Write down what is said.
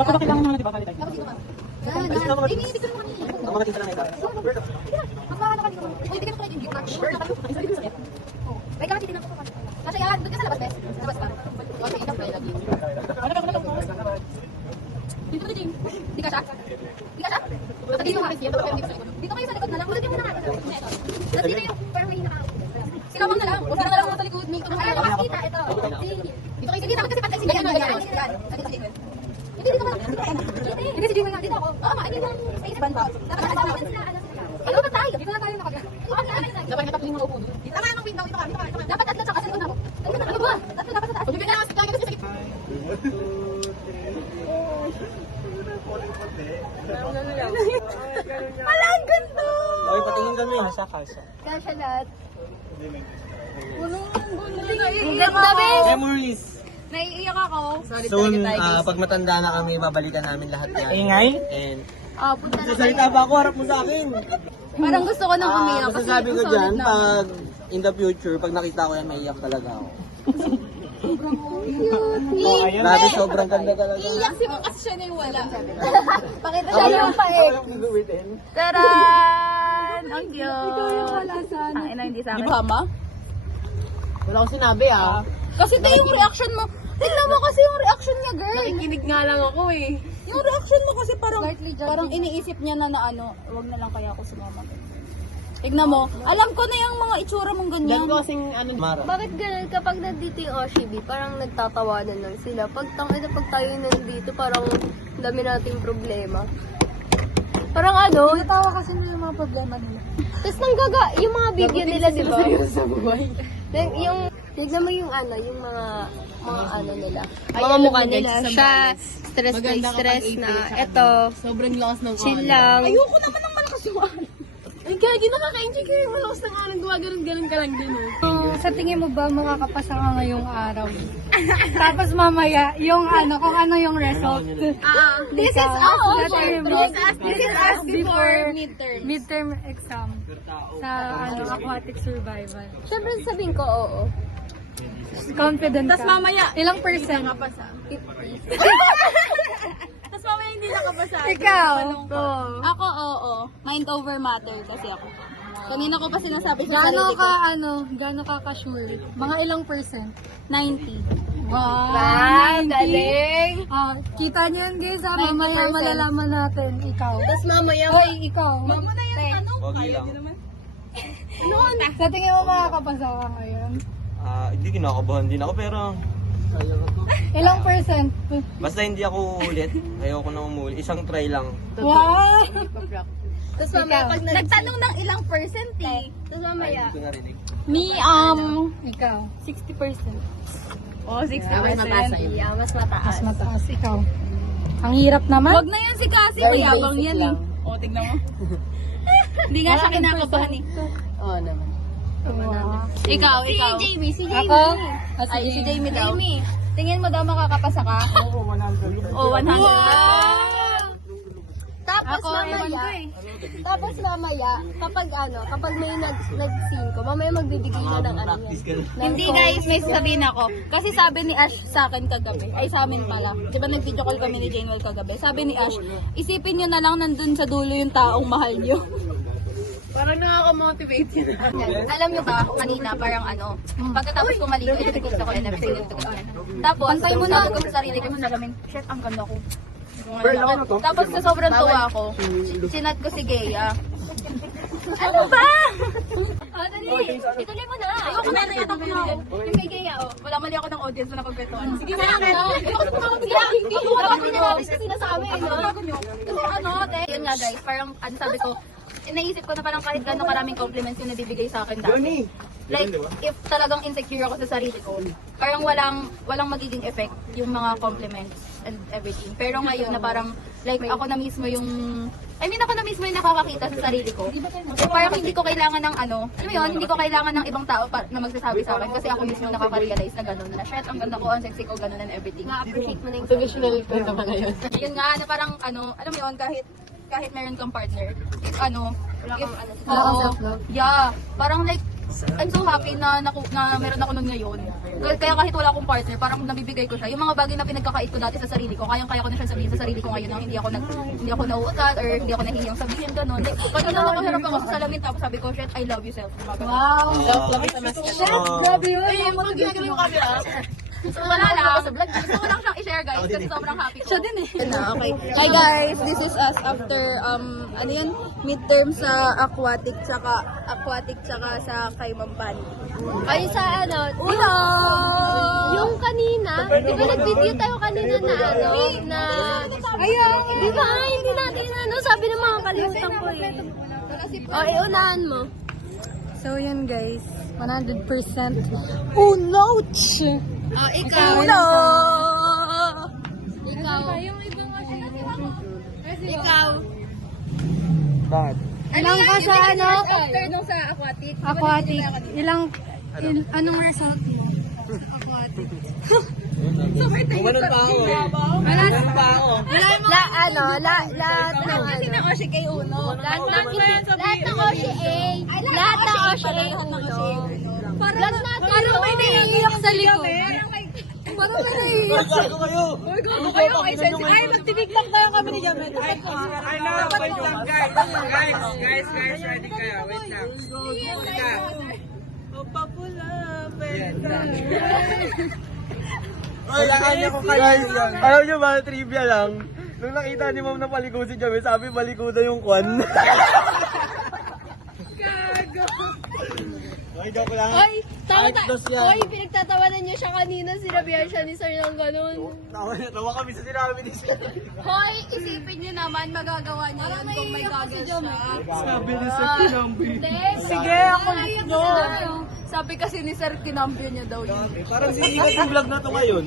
Kapag kailangan naman, di ba? Valentine. Kapag dito ka. Ayos na mga Picture mo kami. Ang mga tinta na ito. Magmamana ka dito. Uy, bigyan ko kayo yung gift card. May kami titignan ko pa. Kasi yan, doon ka sa labas, bes. Sa labas pa. Okay, enough na ilagay. Dito ka, Jane. Di ka siya? Di ka siya? Dito ka. Dito kayo sa likod na lang. Ulagyan mo na nga. Tapos dito yung fairway na ka. Sinabang na lang. Wala na lang sa likod. Ay, makakita. Ito. Dito kayo. Sige, dapat kasi patay. Sige, yan. Hindi, dito ka. Hindi, si Jane na. Dito ako. Oo, ma. Hindi lang. Sa isipan ba? Dapat nakasalaman sila. Ano ba tayo? Dito na tayo nakagana. Dapat natapos yung mga upo doon. Tama yung window. Dito ka. Dapat tatlo tsaka sa likod ako. Ano ba? Tatlo dapat sa taas. Bibigyan na kasi sa gitna. Wala, ang ganda! Okay, patingin kami. Kasha. Kasha lahat. Ang ganda, babe! Memories. Naiiyak ako. Soon, pag matanda na kami, babalikan namin lahat yan. Ingay? And, Punta na sasalita ba ako? Harap mo sa akin. Parang gusto ko nang umiyak. kasi Masasabi ko solid dyan, na. pag in the future, pag nakita ko yan, maiiyak talaga ako. Oh, ayun. Grabe, sobrang ganda talaga. Iiyak si Mong kasi siya na yung wala. Pakita siya yung paik. Gagawin. Taran! Ang cute! Ang ina, hindi sa akin. Di ba, ma? Wala akong sinabi Kasi ito yung reaction mo. Tignan mo kasi yung reaction niya, girl. Nakikinig nga lang ako Yung reaction mo kasi parang iniisip niya na ano, wag na lang kaya ako sumama. Tignan mo, alam ko na yung mga itsura mong ganyan. Dahil ko kasing Mara. Bakit ganun? Kapag nandito yung Oshibi, parang nagtatawanan lang sila. Pag tayo nandito, parang dami nating problema. Parang ano, Natawa kasi na yung mga problema nila. tapos yung mga video nila, di ba? Sa buhay. Yung, tignan mo yung ano, yung mga ano nila. Ay, Mga alam mukha mo, guys, nila. sa Siya, Bales. stress na Maganda stress kapag na. ipil sa Eto, sobrang lakas ng chill lang. Ayoko naman ng malakas yung ano. Ay, kaya nakaka-enjoy kayo yung malakas ng alon. Gumaganon-ganon ka lang din Sa tingin mo ba makakapasa ka ngayong araw? Tapos mamaya, yung ano, kung ano yung result. This is This is us before midterm exam sa ano, aquatic survival. Siyempre sabihin ko, oo. Confident ka. Tapos mamaya, Ilang percent? nakapasa. Tapos mamaya hindi nakapasa. Ikaw. Ako, oo. Mind over matter kasi ako. Kanina ko pa sinasabi sa Gaano sarili ko. ka, gaano ka ka-sure? Mga ilang percent? 90. Wow, galing! Kita niyo yun guys, 90%. mamaya malalaman natin. Ikaw. Tapos mamaya, Hoy, ikaw. Wag mo na yung ano. Wagi lang. Sa tingin mo makakapasa ka ngayon? Hindi kinakabahan din ako, pero Ilang percent? basta hindi ako ulit. Ayoko na umuli. Isang try lang. Wow! tapos mamaya pag Nagtanong ng ilang percent eh. tapos mamaya, Hindi ko narinig. Me, Ikaw. 60%. Oh, 60%. yeah, mas mataas. Mas mataas. Ikaw. Ang hirap naman. Wag na yan si Cassie, mayabang yan eh. O, tignan mo. Hindi nga siya kinakabahan eh. Oo naman. Wow. Ikaw. Si Jamie. Ako? Ay, si Jamie daw. Tingin mo daw makakapasa ka? Oo, 100. Oh, 100. Tapos Ako, ewan ko eh. Tapos mamaya, kapag may nag-scene ko, mamaya magbibigay na ng ano Practice yan. ka na. Hindi guys, may sasabihin ako. Kasi sabi ni Ash sa akin kagabi, ay sa amin pala. Di ba nag-video call kami ni Janewell kagabi? Sabi ni Ash, isipin nyo na lang nandun sa dulo yung taong mahal nyo. Parang nakaka-motivate yun. Alam nyo ba, kanina parang ano, pagkatapos ko maligo, gusto ko and everything. Tapos, pantay mo na. Sabi ko sa sarili ko sa salamin, shit, ang ganda ko. Tapos sa sobrang tuwa ako, sinat ko si Gea. Ano ba? Dali, ituloy mo na. Ayoko na, nayatak na ako. Yung kay Gea, wala mali ako ng audience na pagkwentuhan. Sige na, ayoko na tumawag sila. Ituwag ko na natin kasi sinasabi, no? Kasi ano, yun nga guys, parang, ano sabi ko, naisip ko na parang kahit gano'ng karaming compliments yung nabibigay sa akin dati. Like, if talagang insecure ako sa sarili ko, parang walang magiging effect yung mga compliments and everything. Pero ngayon na parang, like, ako na mismo yung nakakakita sa sarili ko. So, parang hindi ko kailangan ng ano, alam mo yun, hindi ko kailangan ng ibang tao na magsasabi sa akin kasi ako mismo nakaka-realize na gano'n na, shit, ang ganda ko, ang sexy ko, gano'n and everything. Na-appreciate mo na yung Traditional ko naman ngayon. Yun nga, na parang ano, alam mo yun, kahit meron kang partner, if ano, Wala if, kang ano, oo, yeah, parang like, I'm so happy na meron ako nun ngayon. Kaya kahit wala akong partner, parang nabibigay ko siya. Yung mga bagay na pinagkakait ko dati sa sarili ko, kayang-kaya ko na siya sabihin sa sarili ko ngayon na hindi ako nauutat or hindi ako nahihiyang sabihin ganun. Like, kanina nakaharap ako sa salamin tapos sabi ko, shit, I love you, self. Wow! Grabe yun. Pag ginagawa yung camera. So, wala lang. Gusto ko lang siyang i-share, guys, kasi sobrang happy ko. Siya din eh. Okay. Hi guys, this is us after ano yun, midterm sa aquatic tsaka sa Kaimampan. Ay, sa ano, yung kanina, di ba nag-video tayo kanina na ano, na, di ba, hindi natin ano, sabi ng mga kalimutan ko eh. O, iunahan mo. So yun guys, 100% unoch! Ikaw. Ikaw. Bakit? Ilang ka sa ano? After nung sa aquatic. Aquatic. Anong result mo? Aquatic. Gumanon pa ako eh. Gumanon pa ako. Lahat ng Oshi kay Uno. lahat ng Oshi A. Lahat ng Oshi A uno. Parang may naiiyak sa likod. Parang may naiiyak. Gago kayo. Ay, magtitiktok tayo kami ni Jamet. Wait lang guys, ready kayo, wait lang. Kailangan niya ko kayo. Alam niyo ba, trivia lang. Nung nakita ni Ma'am na paliko si Jamet, sabi paliko daw yung kwan. Okay, joke lang. Hoy, Dos yan. Hoy, pinagtatawanan niyo siya kanina, sinabihan siya ni Sir ng ganun. Tawa kami sa sinabi ni Sir. Hoy, isipin niyo naman magagawa niya yun kung may goggles siya. Sabi ni Sir Kinambi. Sige, ako no. Sabi kasi ni Sir, kinambyo niya daw yun. Parang sinigat yung vlog na to ngayon.